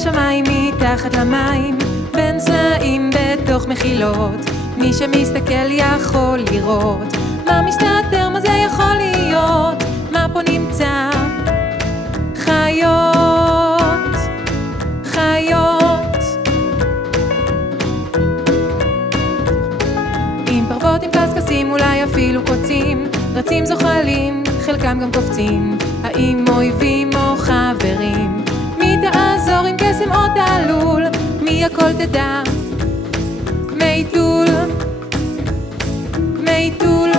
בשמיים מתחת למים, בין סלעים בתוך מחילות, מי שמסתכל יכול לראות מה מסתתר, מה זה יכול להיות, מה פה נמצא. חיות, חיות, עם פרוות, עם קסקסים, אולי אפילו קוצים, רצים זוחלים, חלקם גם קופצים. האם אויבים או חברים? מי תעזור עם קסם או תעלול? מי הכל תדע? מייטול, מייטול.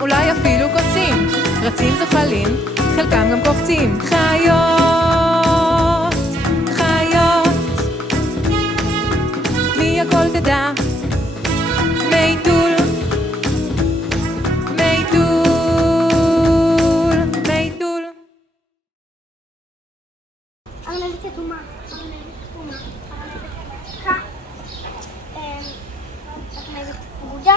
אולי אפילו קוצים, רצים זוחלים, חלקם גם קופצים. חיות, חיות, מי הכל תדע? מייטול, מייטול, מייטול. ארנבת אדומה, ארנבת ורודה,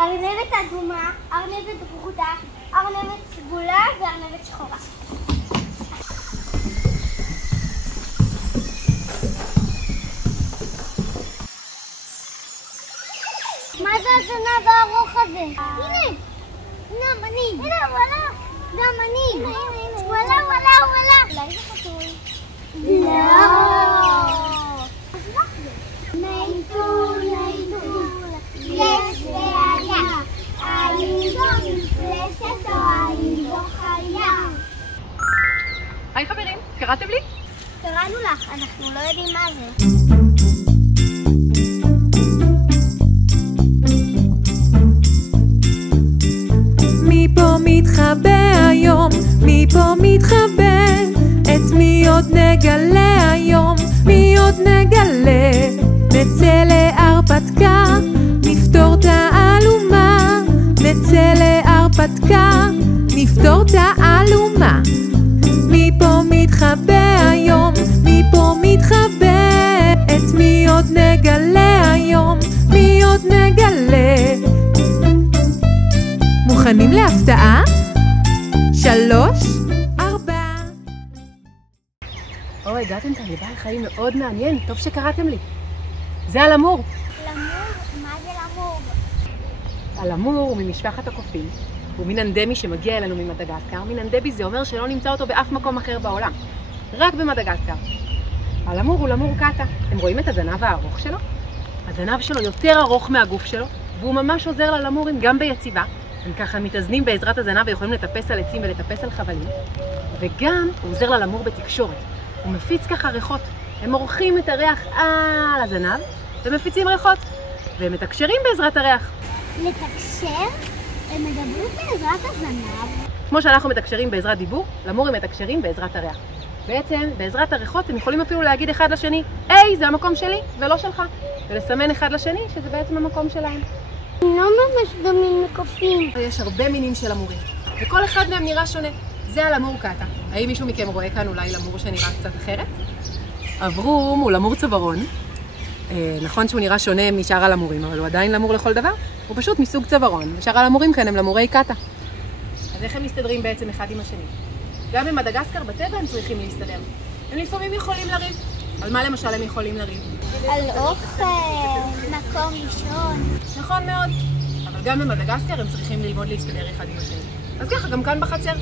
ארנבת אדומה, ארנבת ורודה, ארנבת סגולה וארנבת שחורה. מה זה הזנב הארוך הזה? הנה! הנה המנים! הנה וואלה! זה המנים! וואלה וואלה וואלה! אולי זה חתול? לא! אז מה זה? מייטול, מייטול, יש בעיה, האם זו מפלצת או האם זו חיה? היי חברים, קראתם לי? קראנו לך, אנחנו לא יודעים מה זה. מי פה מתחבא היום? מי פה מתחבא? את מי עוד נגלה היום? מי עוד נגלה? נצא להרפתקה, נפתור תעלומה. נצא להרפתקה, נפתור תעלומה. מי פה מתחבא היום? מי פה מתחבא? את מי עוד נגלה היום? מי עוד נגלה? מוכנים להפתעה? 3, 4. הגעתם כאן לבעל חיים מאוד מעניין, טוב שקראתם לי. זה הלמור. למור? מה זה למור? הלמור הוא ממשפחת הקופים. הוא מין אנדמי שמגיע אלינו ממדגסקר. מין אנדמי זה אומר שלא נמצא אותו באף מקום אחר בעולם. רק במדגסקר. הלמור הוא למור קאטה. אתם רואים את הזנב הארוך שלו? הזנב שלו יותר ארוך מהגוף שלו, והוא ממש עוזר ללמורים גם ביציבה. הם ככה מתאזנים בעזרת הזנב ויכולים לטפס על עצים ולטפס על חבלים. וגם הוא עוזר ללמור בתקשורת. הוא מפיץ ככה ריחות. הם עורכים את הריח על הזנב ומפיצים ריחות. והם מתקשרים בעזרת הריח. לתקשר? הם מדברים בעזרת הזנב? כמו שאנחנו מתקשרים בעזרת דיבור, למורים מתקשרים בעזרת הריח. בעצם, בעזרת הריחות הם יכולים אפילו להגיד אחד לשני, היי, זה המקום שלי ולא שלך. ולסמן אחד לשני שזה בעצם המקום שלהם. הם לא ממש דומים לקופים. יש הרבה מינים של למורים, וכל אחד מהם נראה שונה. זה הלמור קאטה. האם מישהו מכם רואה כאן אולי למור שנראה קצת אחרת? אברום הוא למור צווארון. נכון שהוא נראה שונה משאר הלמורים, אבל הוא עדיין למור לכל דבר. הוא פשוט מסוג צווארון, ושאר הלמורים כאן הם למורי קאטה. אז איך הם מסתדרים בעצם אחד עם השני? גם במדגסקר בטבע הם צריכים להסתדר. הם לפעמים יכולים לריב. על מה למשל הם יכולים לריב? על אוכל, מקום לישון. נכון מאוד. אבל גם במדגסקר הם צריכים ללמוד להסתדר אחד עם השני. אז ככה, גם כאן בחצר.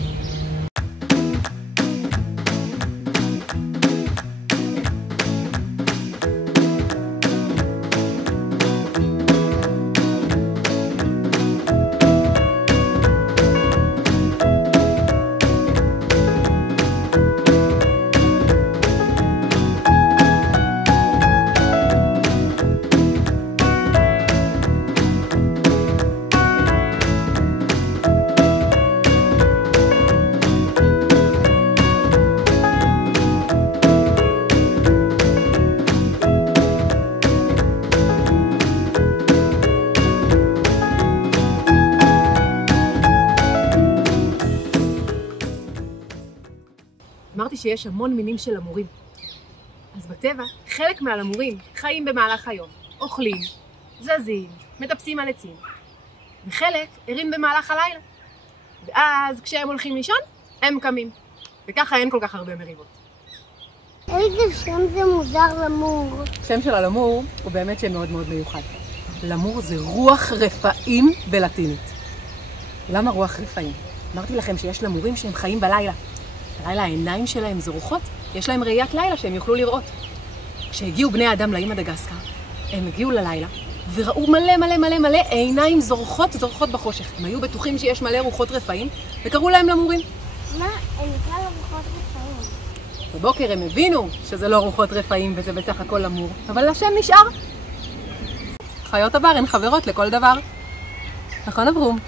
שמעתי שיש המון מינים של למורים. אז בטבע, חלק מהלמורים חיים במהלך היום. אוכלים, זזים, מטפסים על עצים. וחלק ערים במהלך הלילה. ואז כשהם הולכים לישון, הם קמים. וככה אין כל כך הרבה מריבות. איזה שם זה מוזר למור. השם של הלמור הוא באמת שם מאוד מאוד מיוחד. למור זה רוח רפאים בלטינית. למה רוח רפאים? אמרתי לכם שיש למורים שהם חיים בלילה. בלילה העיניים שלהם זורחות, יש להם ראיית לילה שהם יוכלו לראות. כשהגיעו בני האדם לאי מדגסקר, הם הגיעו ללילה וראו מלא מלא מלא מלא עיניים זורחות בחושך. הם היו בטוחים שיש מלא רוחות רפאים וקראו להם למורים. מה? הם נקרא לרוחות רפאים. בבוקר הם הבינו שזה לא רוחות רפאים וזה בסך הכל למור, אבל השם נשאר. חיות הבר הן חברות לכל דבר. נכון אברום?